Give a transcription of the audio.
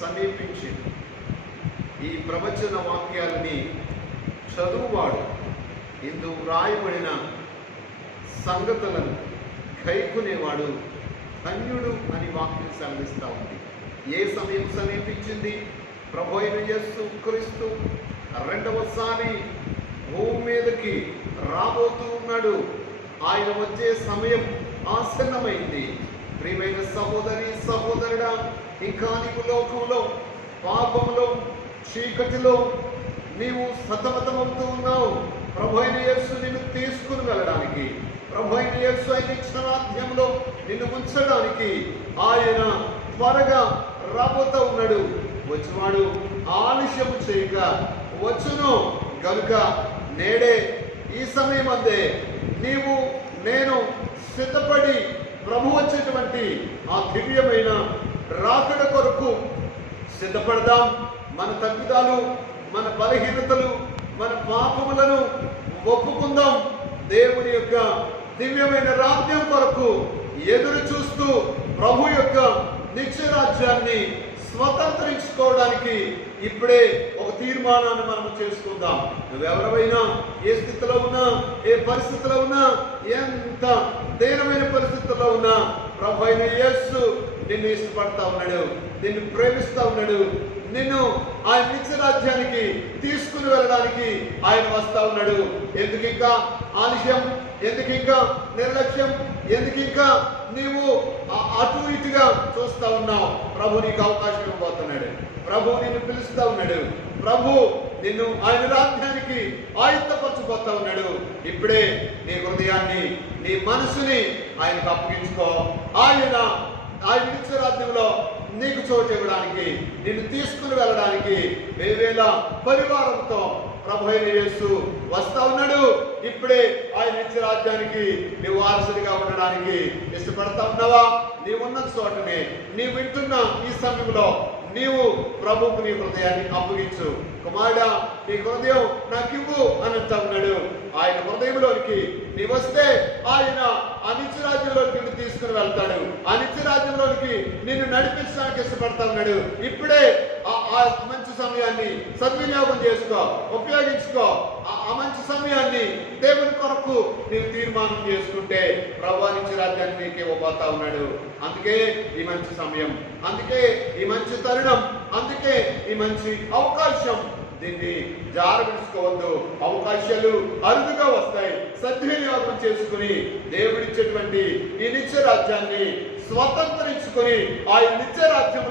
సమీపించింది. ఈ ప్రవచన వాక్యాలని చదువువాడు ఇందు వ్రాయబడిన సంగతులను కైకునేవాడు ధన్యుడు అని వాక్యం సెలవిస్తూ ఉంది. ఏ సమయం సమీపించింది? ప్రభు అయిన యేసు క్రీస్తు రెండవసారి భూమి మీదకి రాబోతూ ఉన్నాడు. ఆయన వచ్చే సమయం ఆసన్నమైంది. ప్రియమైన సహోదరి సహోదరుడా, ఇంకా నీవు లోకంలో పాపంలో చీకటిలో నీవు సతమతమవుతూ ఉన్నావు. ప్రభు అయిన యేసు నిన్ను తీసుకుని వెళ్ళడానికి, ప్రభు అయిన యేసు ఆయన నిత్యరాజ్యంలో నిన్ను ఉంచడానికి ఆయన త్వరగా రాబోతూ ఉన్నాడు. వచ్చివాడు ఆలస్యం చేయక వచ్చును గనుక నేడే ఈ సమయం అందే నీవు నేను సిద్ధపడి ప్రభు వచ్చేటువంటి ఆ దివ్యమైన రాకడ కొరకు సిద్ధపడదాం. మన తప్పిదాలు, మన బలహీనతలు, మన పాపములను ఒప్పుకుందాం. దేవుని యొక్క దివ్యమైన రాజ్యం కొరకు ఎదురు చూస్తూ ప్రభు యొక్క నిత్యరాజ్యాన్ని స్వతంత్రించుకోవడానికి ఇప్పుడే ఒక తీర్మానాన్ని మనం చేసుకుందాం. నువ్వెవరైనా ఏ స్థితిలో ఉన్నా, ఏ పరిస్థితిలో ఉన్నా, ఎంత దీనమైన పరిస్థితుల్లో ఉన్నా ప్రభు అయిన యేసు నిన్ను ఇష్టపడతా ఉన్నాడు, నిన్ను ప్రేమిస్తా ఉన్నాడు. నిన్ను ఆయన నిత్యరాజ్యానికి తీసుకుని వెళ్ళడానికి ఆయన వస్తా ఉన్నాడు. ఎందుకు ఇంకా ఆలస్యం? ఎందుకు ఇంకా నిర్లక్ష్యం? ఎందుకు ఇంకా నీవు అటు ఇటుగా చూస్తా ఉన్నావు? ప్రభు నీకు అవకాశం ఇవ్వబోతున్నాడు. ప్రభు నిన్ను పిలుస్తా ఉన్నాడు. ప్రభు నిన్ను ఆయన రాజ్యానికి ఆయుత్తపరచబోతా ఉన్నాడు. ఇప్పుడే నీ హృదయాన్ని, నీ మనసుని ఆయనకు అప్పగించుకో. ఆయన నిత్యరాజ్యంలో నీకు చోటు ఇవ్వడానికి, నిన్ను తీసుకుని వెళ్ళడానికి వేవేల పరివారంతో ప్రభు అయిన యేసు వస్తా ఉన్నాడు. ఇప్పుడే ఆయన నిత్యరాజ్యానికి నీవు వారసుడిగా ఉండడానికి ఇష్టపడతా ఉన్నావా? నీవున్న చోటనే, నీ వింటున్న ఈ సమయంలో నీవు ప్రభువుకు నీ హృదయాన్ని అప్పగించు. కుమారుడా, నీ హృదయం నాకు ఇవ్వు అని అంటా ఉన్నాడు. ఆయన హృదయంలోనికి నీ వస్తే ఆయన ఆ నిత్యరాజ్యంలోకి నిన్ను తీసుకుని వెళ్తాడు. ఆ నిత్యరాజ్యంలోనికి నిన్ను నడిపించడానికి ఇష్టపడతా ఉన్నాడు. ఇప్పుడే ఆ మంచి సమయాన్ని సద్వినియోగం చేసుకో, ఉపయోగించుకో. ఆ మంచి సమయాన్ని దేవుని కొరకు నీవు తీర్మానం చేసుకుంటే ప్రభు నిత్యరాజ్యాన్ని నీకు ఇవ్వబోతా ఉన్నాడు. అందుకే ఈ మంచి సమయం, అందుకే ఈ మంచి తరుణం, అందుకే ఈ మంచి అవకాశం. దీన్ని జారవిడుచుకోవద్దు. అవకాశాలు అరుదుగా వస్తాయి. సద్వినియోగం చేసుకుని దేవుడిచ్చేటువంటి ఈ నిత్యరాజ్యాన్ని స్వతంత్రించుకొని ఆయన నిత్యరాజ్యం